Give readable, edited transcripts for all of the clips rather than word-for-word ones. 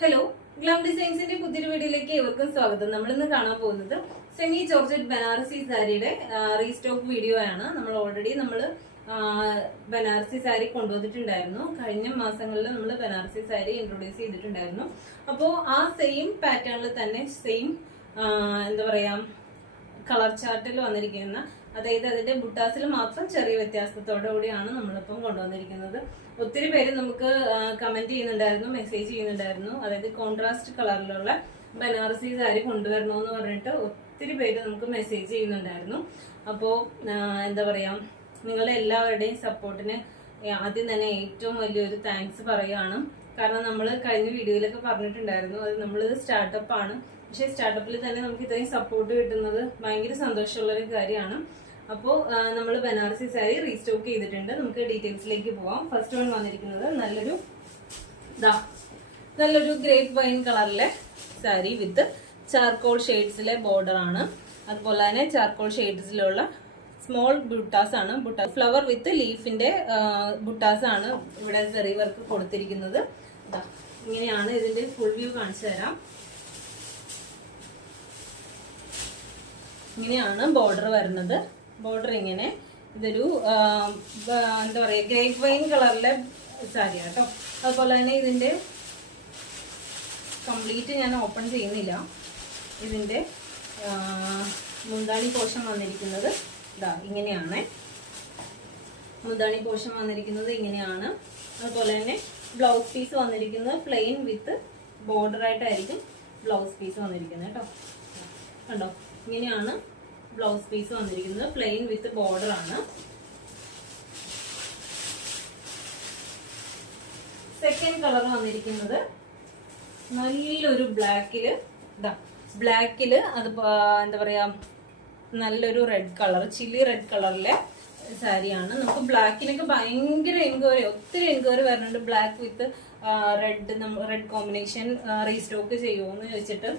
Hello, glam ഡിസൈൻസിന്റെ പുതിയൊരു വീഡിയോയിലേക്ക് ഏവർക്കും സ്വാഗതം. നമ്മൾ ഇന്ന് കാണാൻ പോകുന്നത് സെമി ജോർജറ്റ് ബനാറസി സാരിയുടെ റീസ്റ്റോക്ക് വീഡിയോ ആണ്. ഓൾറെഡി ബനാറസി സാരി കൊണ്ടുവന്നിട്ടുണ്ടായിരുന്നു. കഴിഞ്ഞ മാസങ്ങളിൽ നമ്മൾ ബനാറസി സാരി ഇൻട്രൊഡ്യൂസ് ചെയ്തിട്ടുണ്ടായിരുന്നു. അപ്പോൾ ആ സെയിം പാറ്റേണിൽ തന്നെ സെയിം എന്താ പറയാ കളർ ചാർട്ടിൽ വന്നിരിക്കുന്ന, അതായത് അതിന്റെ ബുട്ടാസിൽ മാത്രം ചെറിയ വ്യത്യാസത്തോടു കൂടിയാണ് നമ്മളിപ്പം കൊണ്ടുവന്നിരിക്കുന്നത്. ഒത്തിരി പേര് നമുക്ക് കമന്റ് ചെയ്യുന്നുണ്ടായിരുന്നു, മെസ്സേജ് ചെയ്യുന്നുണ്ടായിരുന്നു. അതായത് കോൺട്രാസ്റ്റ് കളറിലുള്ള ബനാറസി സാരി കൊണ്ടുവരണമെന്ന് പറഞ്ഞിട്ട് ഒത്തിരി പേര് നമുക്ക് മെസ്സേജ് ചെയ്യുന്നുണ്ടായിരുന്നു. അപ്പോൾ എന്താ പറയാ, നിങ്ങളുടെ എല്ലാവരുടെയും സപ്പോർട്ടിന് ആദ്യം തന്നെ ഏറ്റവും വലിയൊരു താങ്ക്സ് പറയുകയാണ്. കാരണം നമ്മൾ കഴിഞ്ഞ വീഡിയോയിലൊക്കെ പറഞ്ഞിട്ടുണ്ടായിരുന്നു, അത് നമ്മളിത് സ്റ്റാർട്ടപ്പ് ആണ്. പക്ഷെ സ്റ്റാർട്ടപ്പിൽ തന്നെ നമുക്ക് ഇത്രയും സപ്പോർട്ട് കിട്ടുന്നത് ഭയങ്കര സന്തോഷമുള്ളൊരു കാര്യമാണ്. അപ്പോൾ നമ്മൾ ബനാറസി സാരി റീസ്റ്റോക്ക് ചെയ്തിട്ടുണ്ട്. നമുക്ക് ഡീറ്റെയിൽസിലേക്ക് പോവാം. ഫസ്റ്റ് വൺ വന്നിരിക്കുന്നത് നല്ലൊരു ഗ്രേപ്പ് വൈൻ കളറിലെ സാരി വിത്ത് ചാർക്കോൾ ഷെയ്ഡ്സിലെ ബോർഡർ ആണ്. അതുപോലെ തന്നെ ചാർക്കോൾ ഷെയ്ഡ്സിലുള്ള സ്മോൾ ബുട്ടാസ് ആണ്. ഫ്ലവർ വിത്ത് ലീഫിന്റെ ബുട്ടാസ് ആണ് ഇവിടെ സെറി വർക്ക് കൊടുത്തിരിക്കുന്നത്. ഇങ്ങനെയാണ് ഇതിന്റെ ഫുൾ വ്യൂ കാണിച്ചു തരാം. ഇങ്ങനെയാണ് ബോർഡർ വരുന്നത്. ബോർഡർ ഇങ്ങനെ, ഇതൊരു എന്താ പറയാ ഗ്രേപ്പ് വൈൻ കളറിലെ സാരി കേട്ടോ. അതുപോലെ തന്നെ ഇതിന്റെ കംപ്ലീറ്റ് ഞാൻ ഓപ്പൺ ചെയ്യുന്നില്ല. ഇതിന്റെ മുന്താണി പോർഷൻ വന്നിരിക്കുന്നത് ഇങ്ങനെയാണ്. മുന്താണി പോർഷൻ വന്നിരിക്കുന്നത് ഇങ്ങനെയാണ്. അതുപോലെ തന്നെ ബ്ലൗസ് പീസ് വന്നിരിക്കുന്നത് പ്ലെയിൻ വിത്ത് ബോർഡർ ആയിട്ടായിരിക്കും ബ്ലൗസ് പീസ് വന്നിരിക്കുന്നത് കേട്ടോ. കണ്ടോ, ഇങ്ങനെയാണ് ബ്ലൗസ് പീസ് വന്നിരിക്കുന്നത്. പ്ലെയിൻ വിത്ത് ബോർഡർ ആണ്. സെക്കൻഡ് കളർ വന്നിരിക്കുന്നത് നല്ലൊരു ബ്ലാക്കില് അത് എന്താ പറയാ നല്ലൊരു റെഡ് കളർ, ചില്ലി റെഡ് കളറിലെ സാരിയാണ്. നമുക്ക് ബ്ലാക്കിനൊക്കെ ഭയങ്കര എൻക്വയറി, ഒത്തിരി എൻക്വയറി വരുന്നുണ്ട്. Black with red combination restock ചെയ്യുമോന്ന് ചോദിച്ചിട്ട്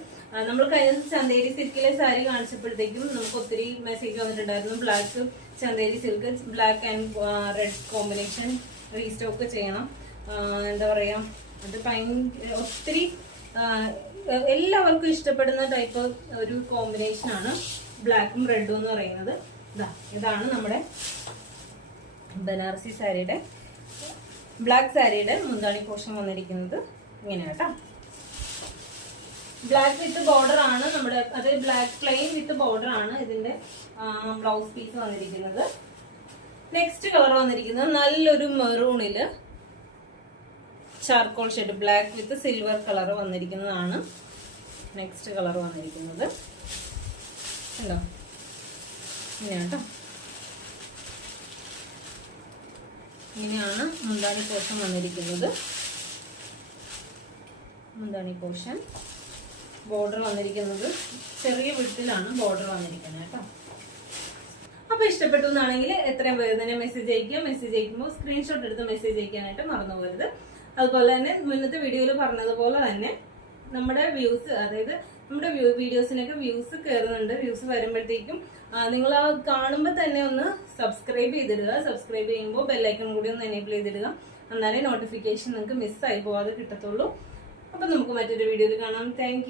നമ്മൾ കഴിഞ്ഞ ചന്തേരി സിൽക്കിലെ സാരി കാണിച്ചപ്പോഴത്തേക്കും നമുക്ക് ഒത്തിരി മെസ്സേജ് വന്നിട്ടുണ്ടായിരുന്നു. Black Chanderi silk black and red combination restock ചെയ്യണം. എന്താ പറയാ, അത് ഭയങ്കര ഒത്തിരി എല്ലാവർക്കും ഇഷ്ടപ്പെടുന്ന ടൈപ്പ് ഒരു കോമ്പിനേഷൻ ആണ് ബ്ലാക്കും റെഡും എന്ന് പറയുന്നത്. ഇതാണ് നമ്മുടെ ബനാറസി സാരിയുടെ ബ്ലാക്ക് സാരിയുടെ മുന്താണി പോർഷൻ വന്നിരിക്കുന്നത്. ഇങ്ങനെ കേട്ടോ, ബ്ലാക്ക് വിത്ത് ബോർഡർ ആണ് നമ്മുടെ, അത് ബ്ലാക്ക് പ്ലെയിൻ വിത്ത് ബോർഡർ ആണ് ഇതിന്റെ ബ്ലൗസ് പീസ് വന്നിരിക്കുന്നത്. നെക്സ്റ്റ് കളർ വന്നിരിക്കുന്നത് നല്ലൊരു മെറൂണില് charcoal shade black with silver colour വന്നിരിക്കുന്നതാണ് നെക്സ്റ്റ് കളർ വന്നിരിക്കുന്നത്. ഉണ്ടോ, ഇങ്ങനെ കേട്ടോ. ഇങ്ങനെയാണ് മുന്താണി പോർഷൻ വന്നിരിക്കുന്നത്. മുന്താണി പോർഷൻ ബോർഡർ വന്നിരിക്കുന്നത് ചെറിയ വിട്ടിലാണ് ബോർഡർ വന്നിരിക്കുന്നത് കേട്ടോ. അപ്പൊ ഇഷ്ടപ്പെട്ടു എന്നാണെങ്കിൽ എത്രയും വേഗം തന്നെ മെസ്സേജ് അയക്കുക. മെസ്സേജ് അയക്കുമ്പോൾ സ്ക്രീൻഷോട്ട് എടുത്ത് മെസ്സേജ് അയക്കാനായിട്ട് മറന്നു പോകരുത്. അതുപോലെ തന്നെ മുന്നത്തെ വീഡിയോയിൽ പറഞ്ഞതുപോലെ തന്നെ നമ്മുടെ വ്യൂസ്, അതായത് നമ്മുടെ വീഡിയോസിനൊക്കെ വ്യൂസ് കയറുന്നുണ്ട്. വ്യൂസ് വരുമ്പോഴത്തേക്കും നിങ്ങൾ ആ കാണുമ്പോൾ തന്നെ ഒന്ന് സബ്സ്ക്രൈബ് ചെയ്തിടുക. സബ്സ്ക്രൈബ് ചെയ്യുമ്പോൾ ബെല്ലൈക്കൺ കൂടി ഒന്ന് എനേബിൾ ചെയ്തിടുക. എന്നാലേ നോട്ടിഫിക്കേഷൻ നിങ്ങൾക്ക് മിസ്സായി പോവാതെ കിട്ടത്തുള്ളൂ. അപ്പം നമുക്ക് മറ്റൊരു വീഡിയോയിൽ കാണാം. താങ്ക്